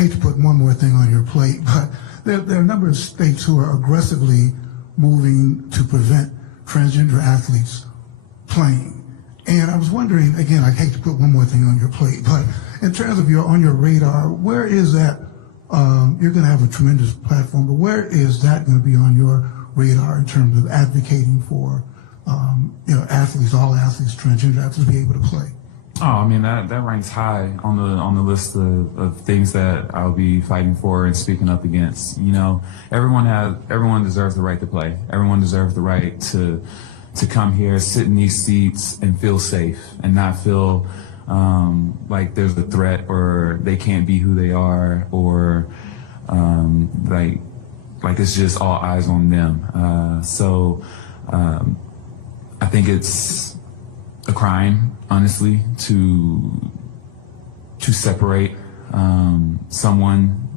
I hate to put one more thing on your plate, but there are a number of states who are aggressively moving to prevent transgender athletes playing. And I was wondering, again, I hate to put one more thing on your plate, but in terms of on your radar, where is that? You're going to have a tremendous platform, but where is that going to be on your radar in terms of advocating for, athletes, all athletes, transgender athletes, to be able to play? Oh, I mean, that ranks high on the list of things that I'll be fighting for and speaking up against. You know, everyone deserves the right to play. Everyone deserves the right to come here, sit in these seats, and feel safe and not feel like there's a threat or they can't be who they are or like it's just all eyes on them. So I think it's a crime, honestly, to separate someone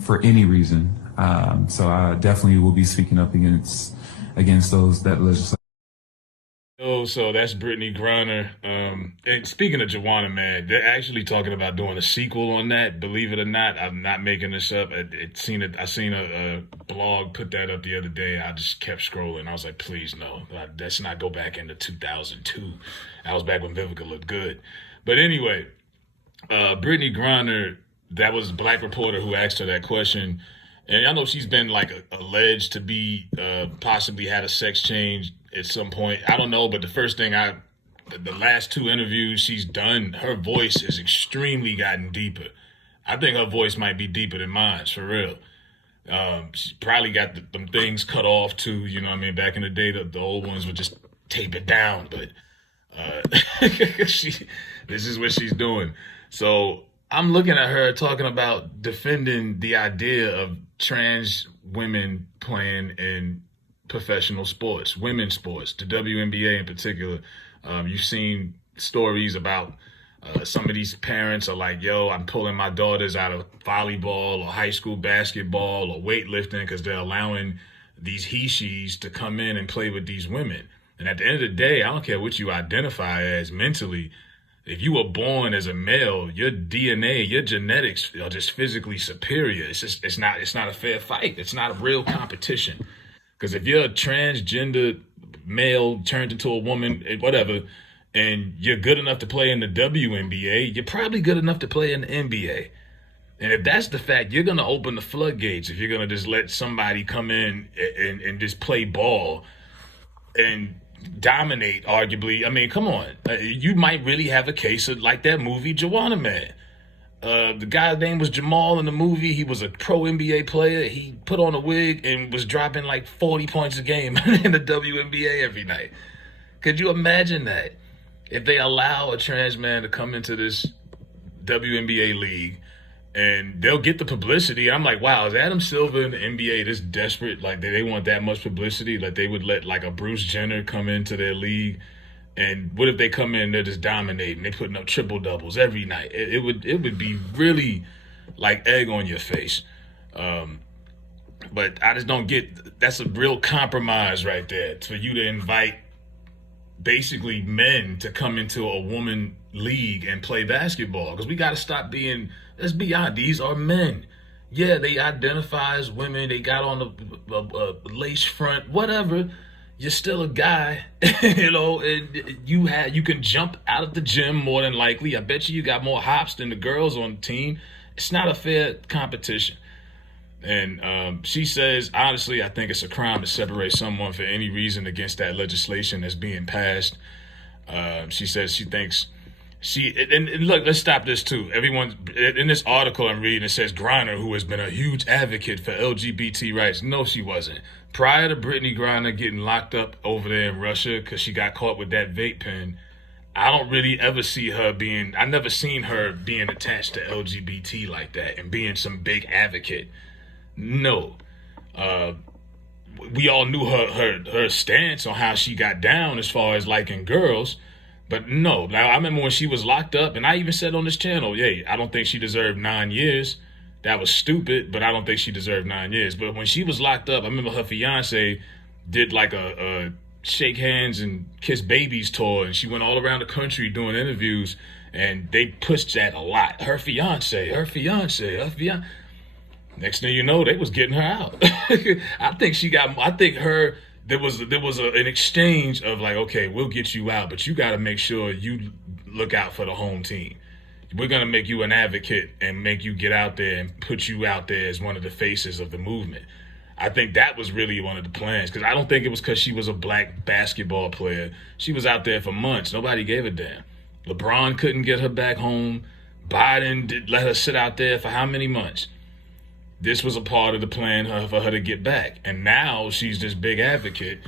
for any reason. So I definitely will be speaking up against those that legislate. Oh, so that's Britteny Griner. And speaking of Juwanna Mann, they're actually talking about doing a sequel on that. Believe it or not, I'm not making this up. I seen a blog put that up the other day. I just kept scrolling. I was like, please no, let's not go back into 2002. I was back when Vivica looked good. But anyway, Britteny Griner, that was a black reporter who asked her that question. And I know she's been alleged to be possibly had a sex change at some point. I don't know, but the last two interviews she's done, her voice has extremely gotten deeper. I think her voice might be deeper than mine, for real. She probably got them things cut off too, you know what I mean? Back in the day, the old ones would just tape it down, but this is what she's doing. So I'm looking at her talking about defending the idea of trans women playing in professional sports, women's sports, the WNBA in particular. You've seen stories about some of these parents are like, yo, I'm pulling my daughters out of volleyball or high school basketball or weightlifting because they're allowing these he-she's to come in and play with these women. And at the end of the day, I don't care what you identify as mentally. If you were born as a male, your DNA, your genetics are just physically superior. It's not a fair fight. It's not a real competition. Because if you're a transgender male turned into a woman, whatever, and you're good enough to play in the WNBA, you're probably good enough to play in the NBA. And if that's the fact, you're going to open the floodgates if you're going to just let somebody come in and just play ball and dominate, arguably. I mean, come on. You might really have a case of like that movie, Juwanna Mann. The guy's name was Jamal in the movie. He was a pro NBA player. He put on a wig and was dropping like 40 points a game in the WNBA every night. Could you imagine that? If they allow a trans man to come into this WNBA league and they'll get the publicity. I'm like, wow, is Adam Silver in the NBA this desperate? Like, they want that much publicity? Like, they would let like a Bruce Jenner come into their league? And what if they come in and they're just dominating? They're putting up triple doubles every night. It would be really like egg on your face. But I just don't get, that's a real compromise right there for you to invite basically men to come into a woman league and play basketball. Because we got to stop being, let's be honest, these are men. Yeah, they identify as women. They got on a lace front, whatever. You're still a guy, you know, and you can jump out of the gym more than likely. I bet you got more hops than the girls on the team. It's not a fair competition. And she says, honestly, I think it's a crime to separate someone for any reason against that legislation that's being passed. She says she thinks and look, let's stop this too. Everyone in this article I'm reading, it says Griner, who has been a huge advocate for LGBT rights. No, she wasn't. Prior to Britteny Griner getting locked up over there in Russia because she got caught with that vape pen, I don't really ever see her I never seen her being attached to LGBT like that and being some big advocate. No. We all knew her stance on how she got down as far as liking girls, but no. Now, I remember when she was locked up, and I even said on this channel, yeah, I don't think she deserved 9 years. That was stupid, but I don't think she deserved 9 years. But when she was locked up, I remember her fiance did like shake hands and kiss babies tour, and she went all around the country doing interviews, and they pushed that a lot. Her fiance. Next thing you know, they was getting her out. I think there was an exchange of like, okay, we'll get you out, but you got to make sure you look out for the home team. We're going to make you an advocate and make you get out there and put you out there as one of the faces of the movement. I think that was really one of the plans, because I don't think it was because she was a black basketball player. She was out there for months. Nobody gave a damn. LeBron couldn't get her back home. Biden let her sit out there for how many months? This was a part of the plan for her to get back. And now she's this big advocate,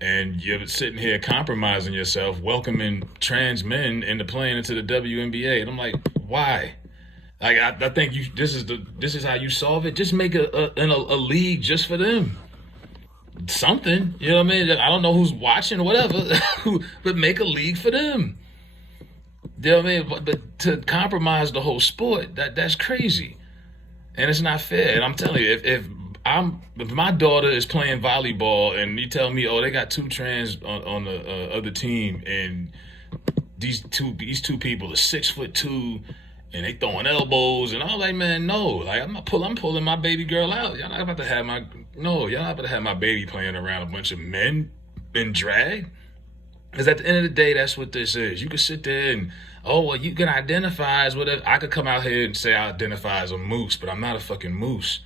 and you're sitting here compromising yourself, welcoming trans men into playing into the WNBA. And I'm like, why? Like, I think this is how you solve it. Just make a league just for them. Something, you know what I mean? I don't know who's watching or whatever, but make a league for them. You know what I mean? But to compromise the whole sport, that's crazy. And it's not fair. And I'm telling you, if my daughter is playing volleyball and you tell me, oh, they got two trans on the other team, and these two people are 6'2", and they throwing elbows, and I'm like, man, no, like I'm pulling my baby girl out. Y'all not about to have my baby playing around a bunch of men in drag. Because at the end of the day, that's what this is. You can sit there and, oh, well, you can identify as whatever. I could come out here and say I identify as a moose, but I'm not a fucking moose.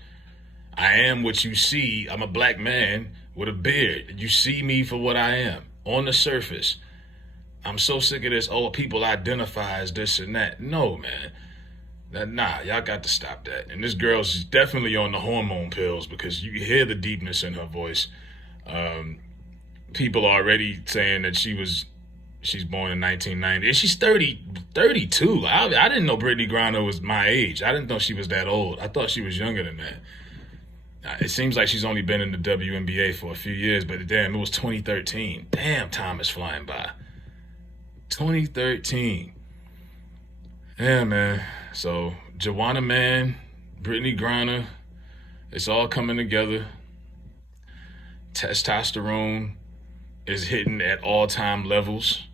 I am what you see. I'm a black man with a beard. You see me for what I am on the surface. I'm so sick of this, oh, people identify as this and that. No, man. Nah, y'all got to stop that. And this girl's definitely on the hormone pills, because you hear the deepness in her voice. People are already saying that she's born in 1990. And she's 32. I didn't know Britteny Griner was my age. I didn't know she was that old. I thought she was younger than that. It seems like she's only been in the WNBA for a few years, but damn, it was 2013. Damn, time is flying by. 2013. Yeah, man. So, Juwanna Mann, Britteny Griner, it's all coming together. Testosterone is hitting at all-time levels.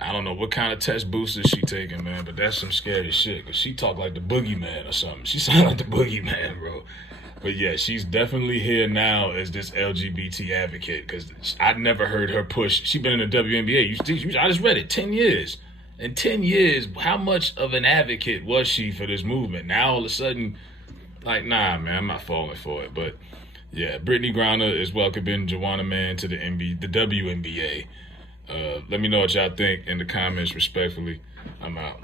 I don't know what kind of test boosters she taking, man, but that's some scary shit, because she talk like the boogeyman or something. She sound like the boogeyman, bro. But yeah, she's definitely here now as this LGBT advocate, because I'd never heard her push. She's been in the WNBA. I just read it, 10 years. In 10 years, how much of an advocate was she for this movement? Now all of a sudden, like, nah, man, I'm not falling for it. But yeah, Britteny Griner is welcoming Juwanna Mann to the WNBA. Let me know what y'all think in the comments, respectfully. I'm out.